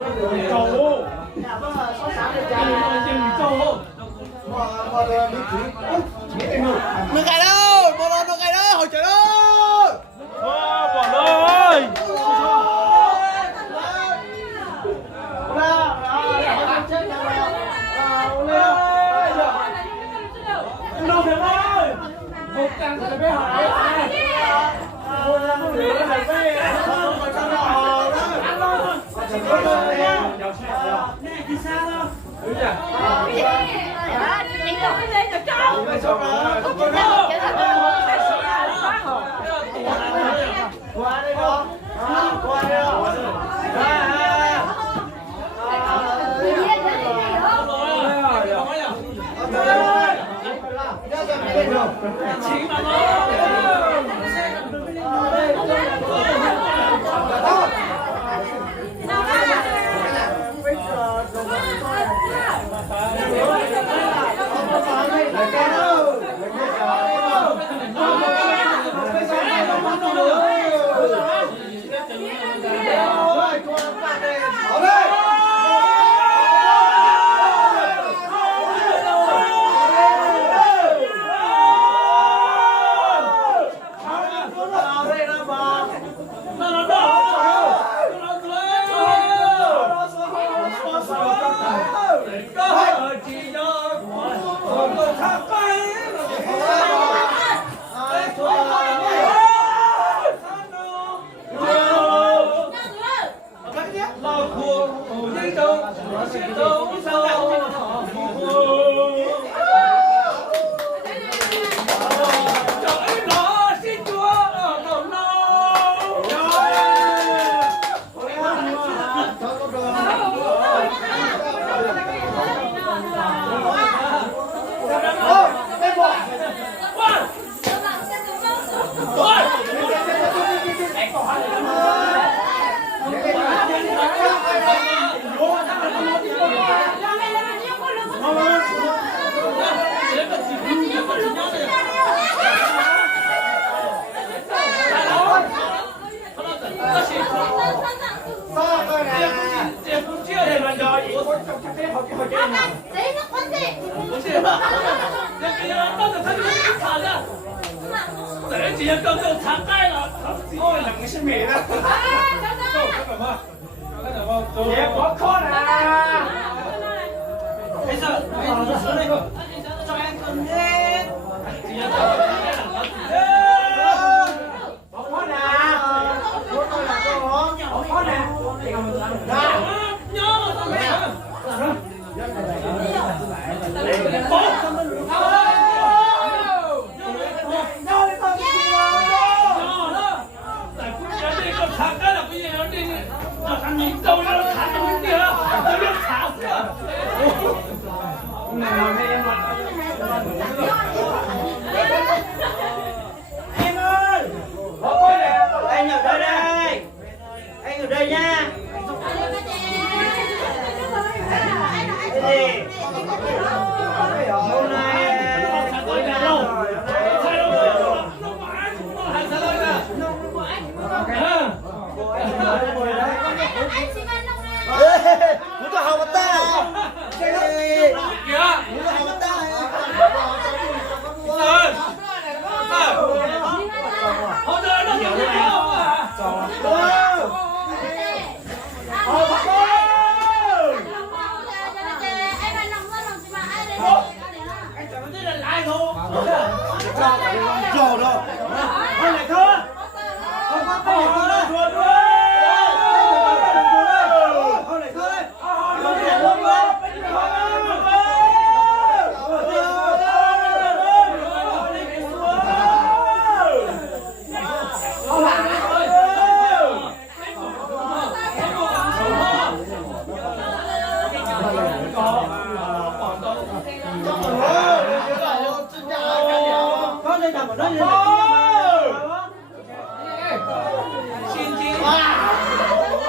Trầu. Nhà có 6 được trà. Chừng trầu. Mà đi chỉ. Nước cay đâu? Bỏ lon nước cay đâu? Hồi trời đâu? Bỏ lơi. Đâu được ơi. Một càng phải bé hỏi. Một là nó lửa phải bé. Không phải sao đó. Ăn luôn. Nè thì sao đâu? Đúng nhỉ? Qua đây con. Qua đây con. Em ơi, anh ở đây đây, anh ở đây nha. Hôm nay muốn tao học ta à? Muốn tao học ta Hôm nay nó nhiều thế không à? Anh chẳng biết là ai thôi. Trò đâu? Thôi lại thôi. Không có tay thôi đó. Thôi lại thôi.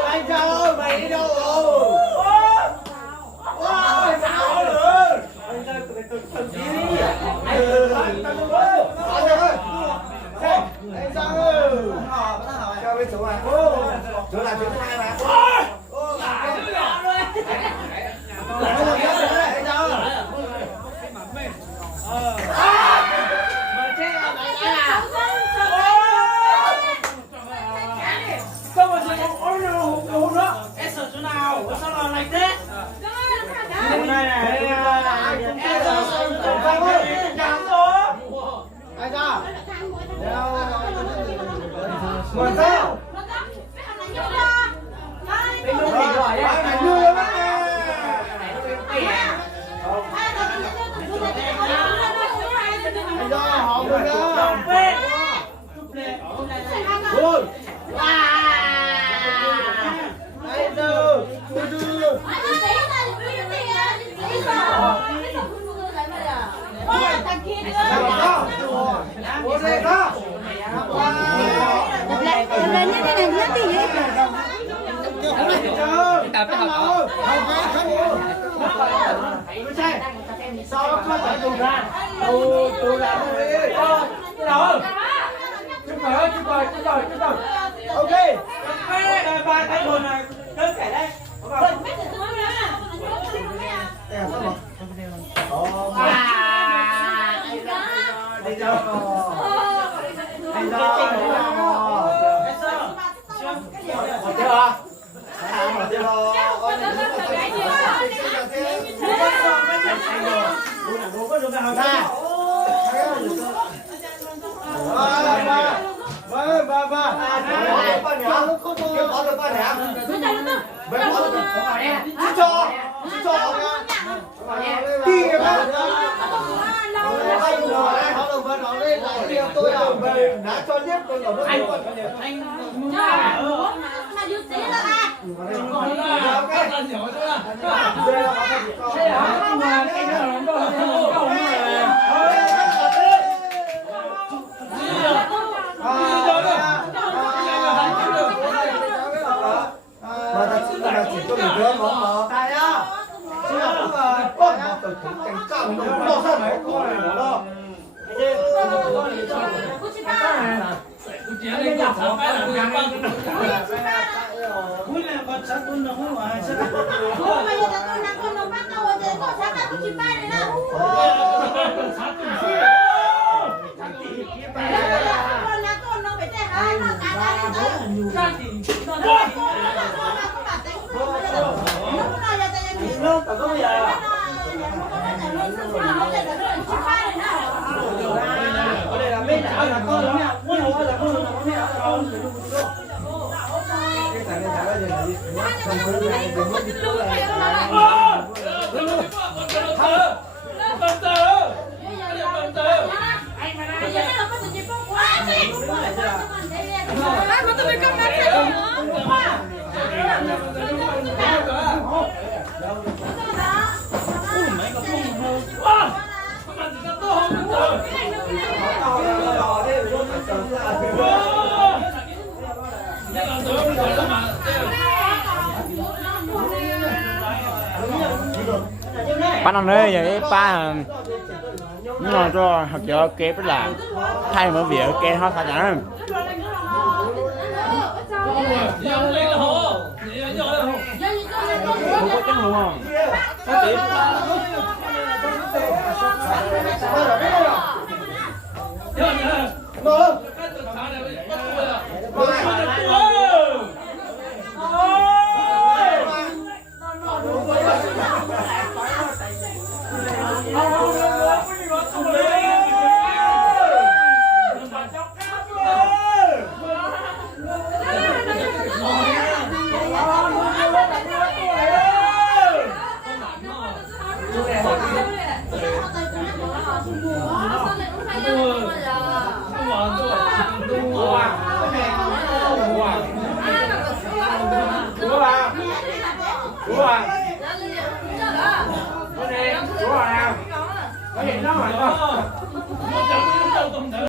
Anh Châu ơi, mày đi đâu rồi? Sao nữa? Anh ra từ thần chí đi. Anh Giang ơi. Cho bên số này. Chỗ là chỗ thứ hai mà. sao nó lạnh thế? Hôm nay này, em giờ không phải chẳng số. Ai ra? Ngồi sao? Cái lúc thì giỏi đấy. Mày đưa lắm á. Anh ra họ rồi đó. Ôi. Ai đâu? Sao có phải tù ra? Tù ra rồi. Đâu? Chúng rồi. Ok. Ba cái đồ này đơn kể đây. Tôi đã cho liếc tôi ở đây anh mà dư tí là à mà thật sự là chỉ có một đứa mà tại á chứ là không mà con mà tôi thấy cảnh trọng nó sao đấy con này nó đâu Ba năm nay vậy ba nhưng mà cho học cho kép là thay mở việc kê hoa khá chẳng không có chân luôn không? Có tiền Có hiện nó rồi không?